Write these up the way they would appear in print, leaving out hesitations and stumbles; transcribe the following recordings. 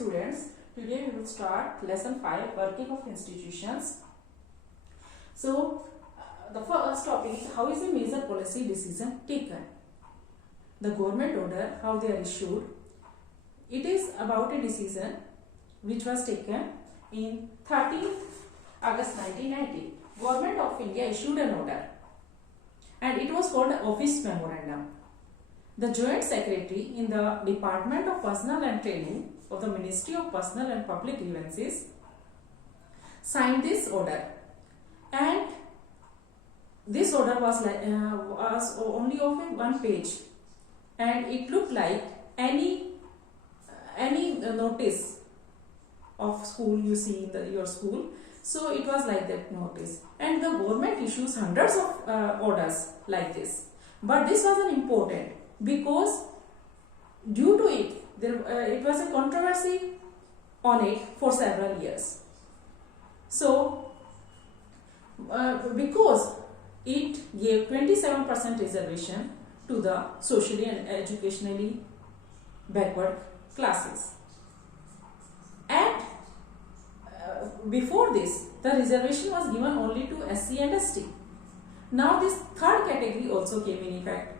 students, today we will start lesson 5, working of institutions. So the first topic is how is a major policy decision taken. The government order, how they are issued. It is about a decision which was taken in 13th August 1990. Government of India issued an order and it was called Office Memorandum. The Joint Secretary in the Department of Personnel and Training of the Ministry of Personnel and Public Grievances signed this order, and this order was only of one page, and it looked like any notice of school you see in your school. So it was like that notice, and the government issues hundreds of orders like this. But this was an important because due to it, it was a controversy on it for several years. So because it gave 27% reservation to the socially and educationally backward classes, and before this the reservation was given only to SC and ST. Now this third category also came in effect,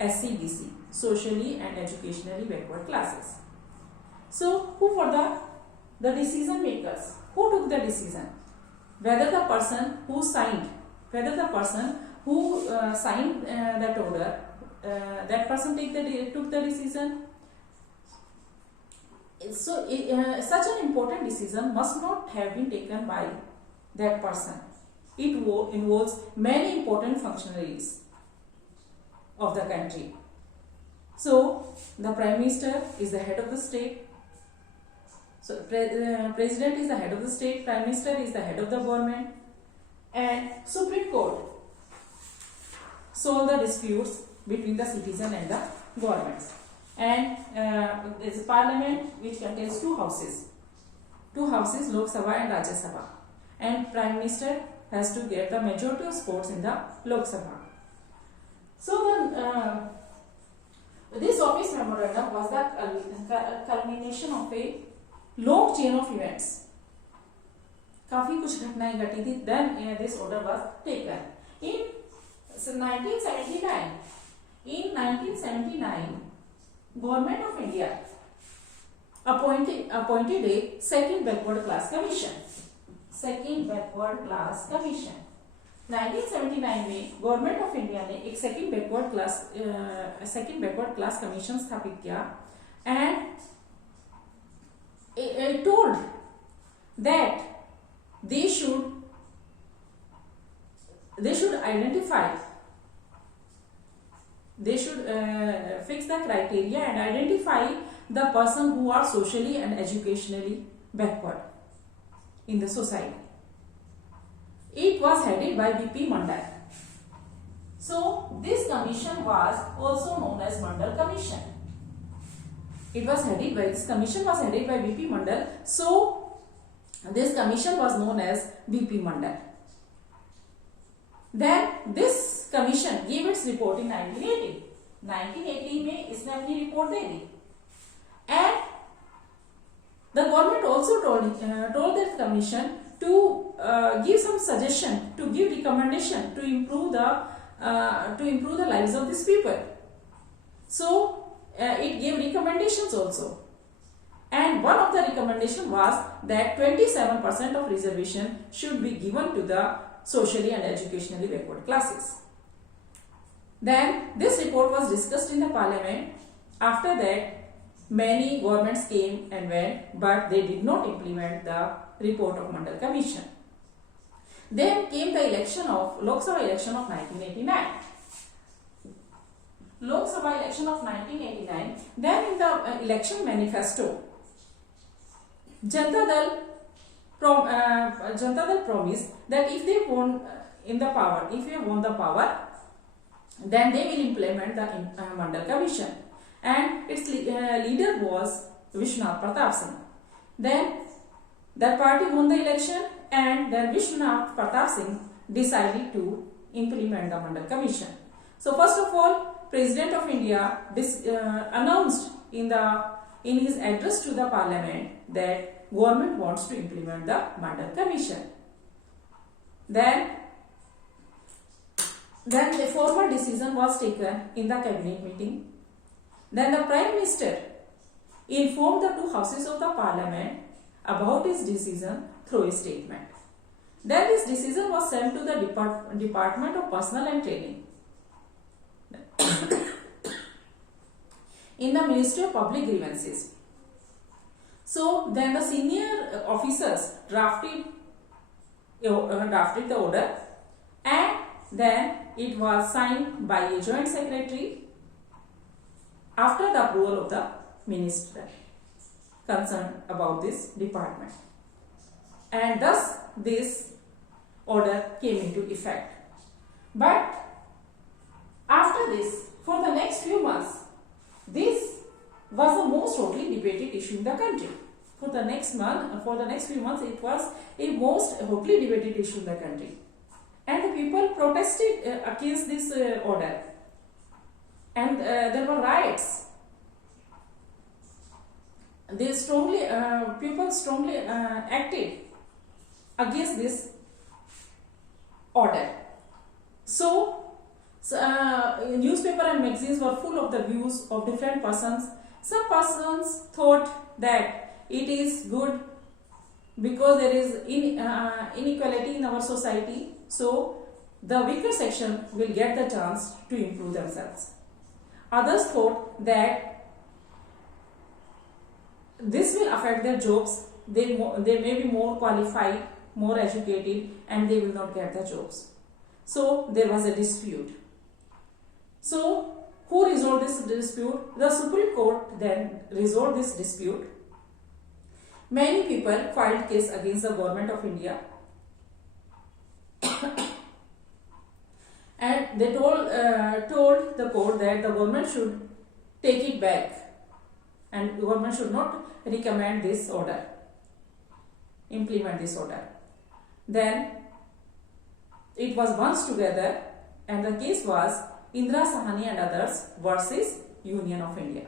SC BC, socially and educationally backward classes. So who were the decision makers? Who took the decision? Whether the person who signed that order, that person took the decision. So such an important decision must not have been taken by that person. It involves many important functionaries of the country. So the Prime Minister is the head of the state. So President is the head of the state, Prime Minister is the head of the government, and Supreme Court solve the disputes between the citizen and the governments. And there is a parliament which contains two houses, Lok Sabha and Rajya Sabha, and Prime Minister has to get the majority of votes in the Lok Sabha. So this office memorandum was the culmination of a long chain of events. काफी कुछ घटनाएं घटी थी. Then this order was taken in 1979. In 1979, Government of India appointed a second backward class commission. 1979 में government of India ने एक second backward class commission स्थापित किया, and told that they should fix the criteria and identify the person who are socially and educationally backward in the society. It was headed by B.P. Mandal. So this commission was also known as Mandal Commission. This commission was headed by B.P. Mandal. So this commission was known as B.P. Mandal. Then this commission gave its report in 1980. 1980 में इसने अपनी report they the, and the government also told that commission to give some suggestion, to give recommendation to improve the lives of these people. So it gave recommendations also, and one of the recommendation was that 27% of reservation should be given to the socially and educationally backward classes. Then this report was discussed in the parliament. After that, many governments came and went, but they did not implement the report of Mandal Commission. Then came the Lok Sabha election of 1989. Lok Sabha election of 1989. Then in the election manifesto, Janata Dal promised that if they won the power, then they will implement the Mandal Commission, and its leader was Vishwanath Pratap Singh. Then that party won the election, and then Vishwanath Pratap Singh decided to implement the Mandal Commission. So first of all, President of India announced in the in his address to the parliament that government wants to implement the Mandal Commission. Then a formal decision was taken in the cabinet meeting. Then the Prime Minister informed the two houses of the parliament about his decision through a statement. Then this decision was sent to the Department of Personnel and Training in the Ministry of Public Grievances. So then the senior officers drafted the order, and then it was signed by a joint secretary after the approval of the minister concerned about this department. And thus this order came into effect. But after this, for the next few months, this was the most hotly debated issue in the country. For the next few months, it was a most hotly debated issue in the country. And the people protested against this order. And there were riots. People strongly acted against this order. So newspaper and magazines were full of the views of different persons. Some persons thought that it is good because there is inequality in our society, so the weaker section will get the chance to improve themselves. Others thought that this will affect their jobs. They may be more qualified, more educated, and they will not get the jobs. So there was a dispute. So who resolved this dispute? The Supreme Court then resolved this dispute. Many people filed case against the government of India and they told the court that the government should take it back and the government should not recommend this order, implement this order. Then it was bunched together and the case was Indira Sahani and others versus Union of India.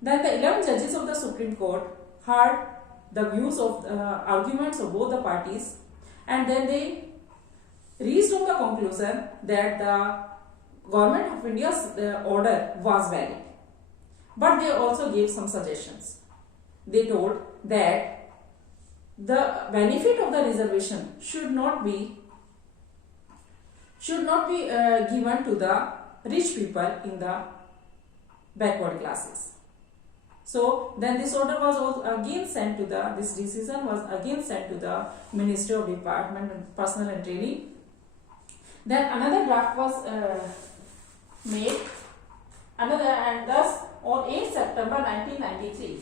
Then the 11 judges of the Supreme Court heard the views of arguments of both the parties, and then they reached on the conclusion that the government of India's order was valid. But they also gave some suggestions. They told that the benefit of the reservation should not be given to the rich people in the backward classes. So then this order was again sent to this decision was again sent to the Ministry of Department of Personnel and Training. Then another draft was made, and thus on 8 September 1993,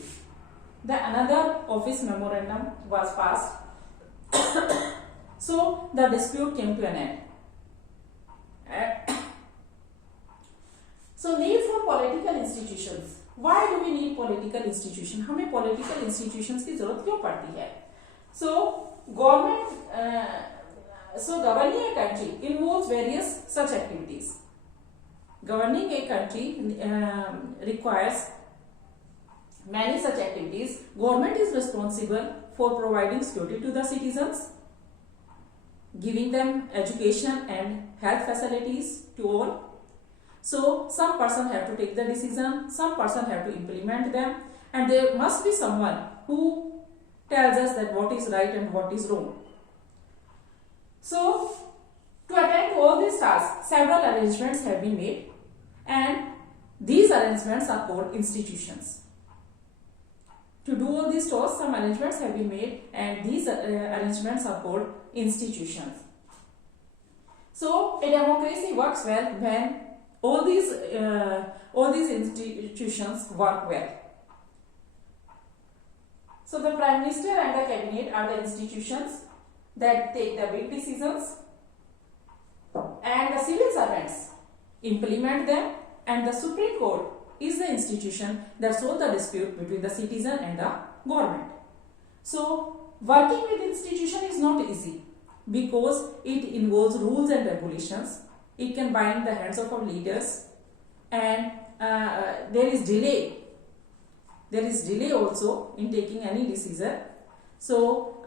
another office memorandum was passed. So the dispute came to an end. So need for political institutions. Why do we need political institution? हमें political institutions की जरूरत क्यों पड़ती है? So governing a country involves various such activities. Governing a country requires many such activities. Government is responsible for providing security to the citizens, giving them education and health facilities to all. So some person have to take the decision, some person have to implement them, and there must be someone who tells us that what is right and what is wrong. So to attend to all these tasks, several arrangements have been made, and these arrangements are called institutions. To do all these tasks, some arrangements have been made, and these arrangements are called institutions. So a democracy works well when all these institutions work well. So the Prime Minister and the Cabinet are the institutions that take the big decisions, and the civil servants implement them, and the Supreme Court is the institution that solves the dispute between the citizen and the government. So working with institution is not easy because it involves rules and regulations. It can bind the hands of our leaders, and there is delay there is delay also in taking any decision. So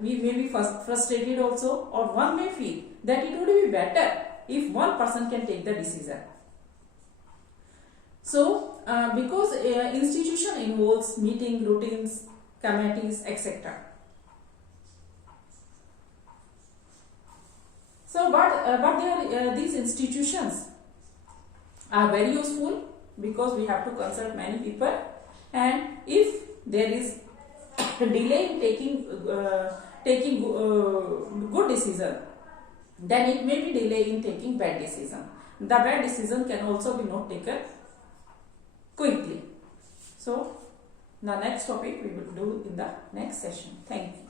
we may be frustrated also, or one may feel that it would be better if one person can take the decision. So because institution involves meeting routines, committees, etc. So these institutions are very useful because we have to consult many people, and if there is delay in taking good decision, then it may be delay in taking bad decision. The bad decision can also be not taken quickly. So the next topic we will do in the next session. Thank you.